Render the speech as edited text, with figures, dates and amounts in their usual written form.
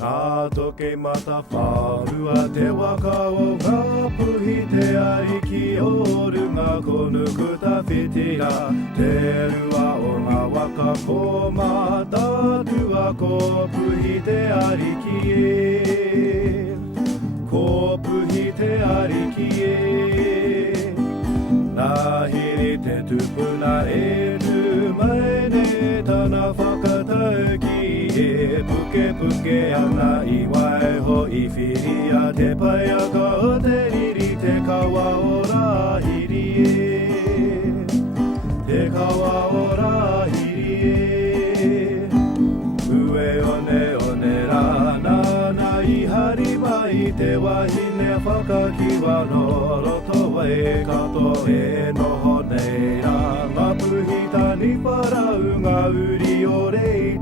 あとけまたファールは手は顔がプヒテアリキオルがこぬくたフィティラテルはおがわかこまたるはこプヒテアリキエこプヒテアリキエラヒリテトゥプナエルマエネタナファカタキプケプケアナイワエホイフィリアテパヤカテリリテカワオラヒリエテカワオラヒリエウエオネオネラナナイハリバイテワヒネファカキワノロトワエカトエノホネラマプヒタニパラウガウリオレイ